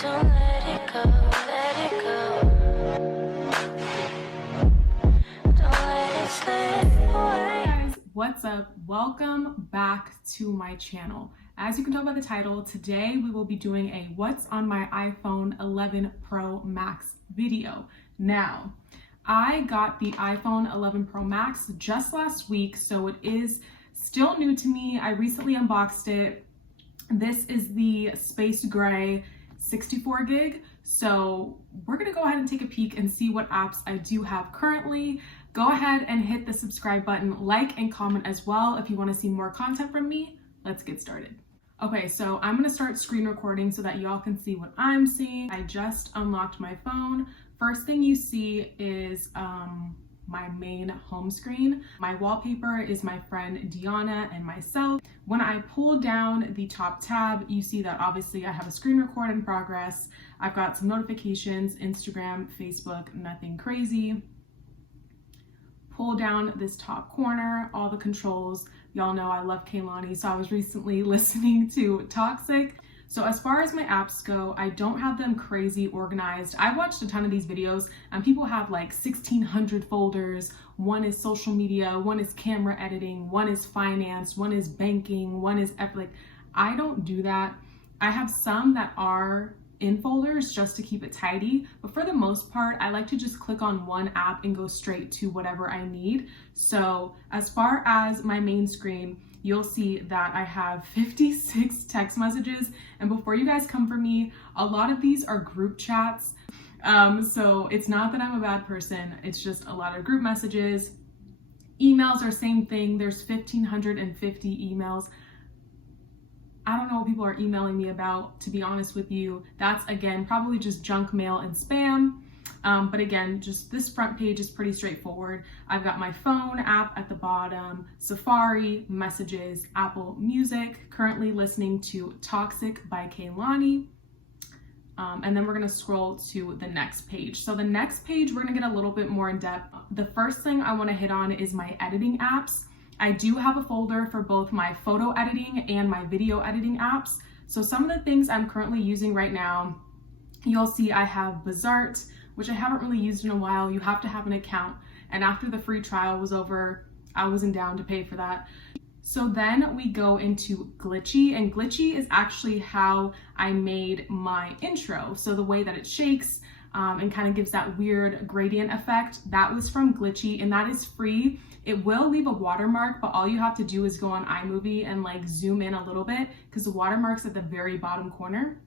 Don't let it go, let it go. Don't let it slip away. Hey guys, what's up? Welcome back to my channel. As you can tell by the title, today we will be doing a what's on my iPhone 11 Pro Max video. Now, I got the iPhone 11 Pro Max just last week, so it is still new to me. I recently unboxed it. This is the Space Gray 64 gig. So we're gonna go ahead and take a peek and see what apps I do have currently. Go ahead and hit the subscribe button, like and comment as well if you wanna see more content from me. Let's get started. Okay, so I'm gonna start screen recording so that y'all can see what I'm seeing. I just unlocked my phone. First thing you see is my main home screen. My wallpaper is my friend Deanna and myself. When I pull down the top tab, you see that obviously I have a screen record in progress. I've got some notifications, Instagram, Facebook, nothing crazy. Pull down this top corner, all the controls. Y'all know I love Kehlani, so I was recently listening to Toxic. So as far as my apps go, I don't have them crazy organized. I've watched a ton of these videos and people have like 1,600 folders. One is social media, one is camera editing, one is finance, one is banking, one is like, I don't do that. I have some that are in folders just to keep it tidy, but for the most part, I like to just click on one app and go straight to whatever I need. So as far as my main screen, you'll see that I have 56 text messages. And before you guys come for me, a lot of these are group chats. So it's not that I'm a bad person. It's just a lot of group messages. Emails are same thing. There's 1,550 emails. I don't know what people are emailing me about, to be honest with you. That's, again, probably just junk mail and spam. But again, just this front page is pretty straightforward. I've got my phone app at the bottom, Safari, messages, Apple Music, currently listening to Toxic by Kehlani. And then we're gonna scroll to the next page. So the next page, we're gonna get a little bit more in depth. The first thing I wanna hit on is my editing apps. I do have a folder for both my photo editing and my video editing apps. So some of the things I'm currently using right now, you'll see I have Bizart, which I haven't really used in a while. You have to have an account. And after the free trial was over, I wasn't down to pay for that. So then we go into Glitchy, and Glitchy is actually how I made my intro. So the way that it shakes and kind of gives that weird gradient effect, that was from Glitchy, and that is free. It will leave a watermark, but all you have to do is go on iMovie and like zoom in a little bit because the watermark's at the very bottom corner.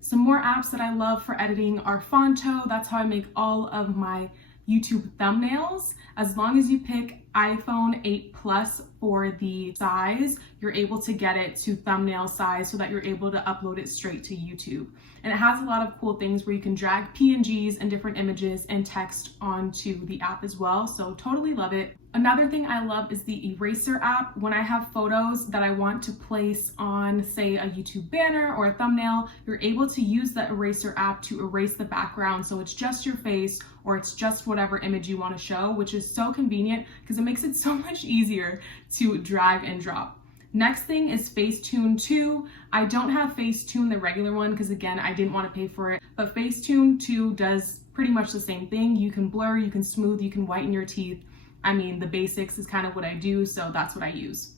Some more apps that I love for editing are Fonto. That's how I make all of my YouTube thumbnails. As long as you pick iPhone 8 Plus for the size, you're able to get it to thumbnail size so that you're able to upload it straight to YouTube. And it has a lot of cool things where you can drag PNGs and different images and text onto the app as well. So totally love it. Another thing I love is the eraser app. When I have photos that I want to place on, say, a YouTube banner or a thumbnail, you're able to use the eraser app to erase the background. So it's just your face or it's just whatever image you want to show, which is so convenient because it makes it so much easier to drag and drop. Next thing is Facetune 2. I don't have Facetune, the regular one, because again, I didn't want to pay for it, but Facetune 2 does pretty much the same thing. You can blur, you can smooth, you can whiten your teeth. I mean, the basics is kind of what I do, so that's what I use.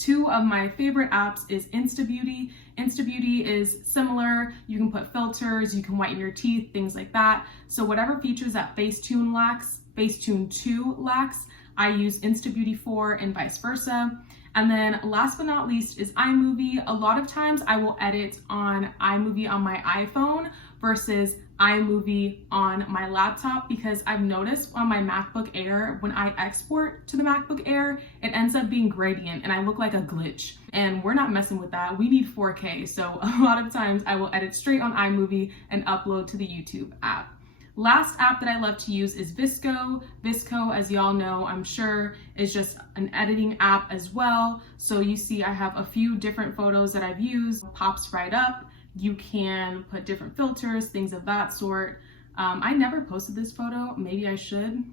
Two of my favorite apps is InstaBeauty. InstaBeauty is similar. You can put filters, you can whiten your teeth, things like that. So whatever features that Facetune lacks, Facetune 2 lacks, I use InstaBeauty for and vice versa. And then last but not least is iMovie. A lot of times I will edit on iMovie on my iPhone versus iMovie on my laptop because I've noticed on my MacBook Air, when I export to the MacBook Air, it ends up being gradient and I look like a glitch. And we're not messing with that. We need 4K. So a lot of times I will edit straight on iMovie and upload to the YouTube app. Last app that I love to use is VSCO. VSCO, as y'all know, I'm sure, is just an editing app as well. So you see I have a few different photos that I've used, pops right up. You can put different filters, things of that sort. I never posted this photo, maybe I should.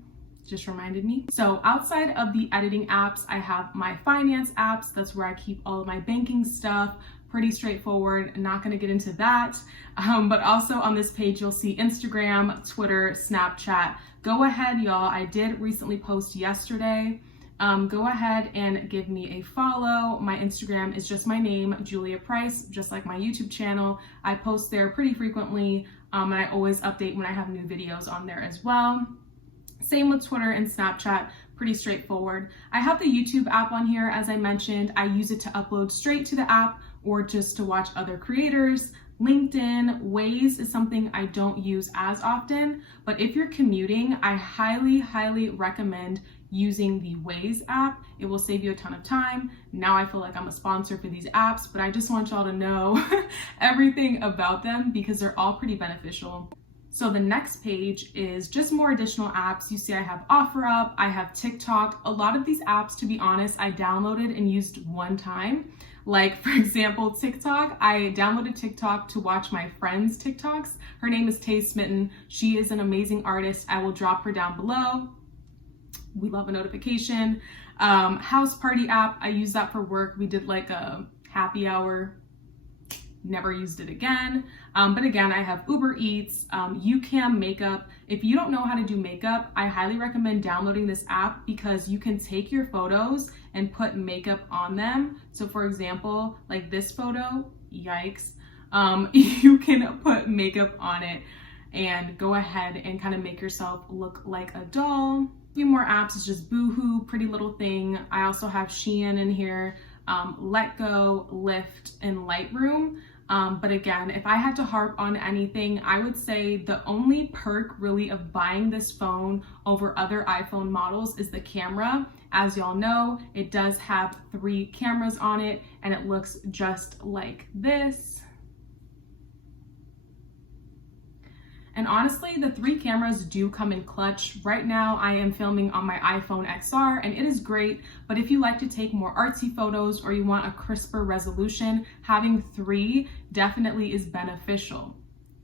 just reminded me. So outside of the editing apps, I have my finance apps. That's where I keep all of my banking stuff, Pretty straightforward, not gonna get into that. But also on this page, you'll see Instagram, Twitter, Snapchat. Go ahead, y'all. I did recently post yesterday. Go ahead and give me a follow. My Instagram is just my name, Julia Price, just like my YouTube channel. I post there pretty frequently, and I always update when I have new videos on there as well. Same with Twitter and Snapchat, pretty straightforward. I have the YouTube app on here, as I mentioned. I use it to upload straight to the app or just to watch other creators. LinkedIn, Waze is something I don't use as often, but if you're commuting, I highly recommend using the Waze app. It will save you a ton of time. Now I feel like I'm a sponsor for these apps, but I just want y'all to know everything about them because they're all pretty beneficial. So the next page is just more additional apps. You see I have OfferUp, I have TikTok. A lot of these apps, to be honest, I downloaded and used one time. Like, for example, TikTok. I downloaded TikTok to watch my friend's TikToks. Her name is Tay Smitten. She is an amazing artist. I will drop her down below. We love a notification. House Party app, I use that for work. We did like a happy hour. Never used it again. But again, I have Uber Eats, YouCam Makeup. If you don't know how to do makeup, I highly recommend downloading this app because you can take your photos and put makeup on them. So for example, like this photo, yikes, you can put makeup on it and go ahead and kind of make yourself look like a doll. A few more apps is just Boohoo, Pretty Little Thing. I also have Shein in here, Letgo, Lyft, and Lightroom. But again, if I had to harp on anything, I would say the only perk really of buying this phone over other iPhone models is the camera. As y'all know, it does have 3 cameras on it and it looks just like this. And honestly, the 3 cameras do come in clutch. Right now, I am filming on my iPhone XR and it is great, but if you like to take more artsy photos or you want a crisper resolution, having 3 definitely is beneficial.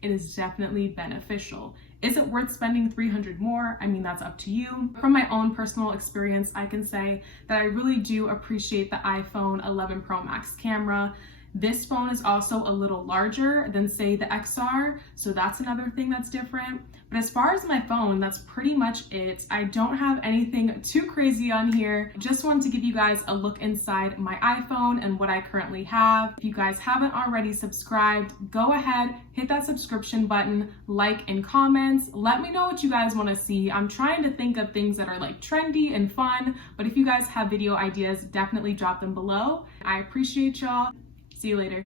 It is definitely beneficial. Is it worth spending $300 more? I mean, that's up to you. From my own personal experience, I can say that I really do appreciate the iPhone 11 Pro Max camera. This phone is also a little larger than, say, the XR, so that's another thing that's different. But as far as my phone, that's pretty much it. I don't have anything too crazy on here. Just wanted to give you guys a look inside my iPhone and what I currently have. If you guys haven't already subscribed, go ahead, hit that subscription button, like and comments. Let me know what you guys want to see. I'm trying to think of things that are like trendy and fun, but if you guys have video ideas, definitely drop them below. I appreciate y'all. See you later.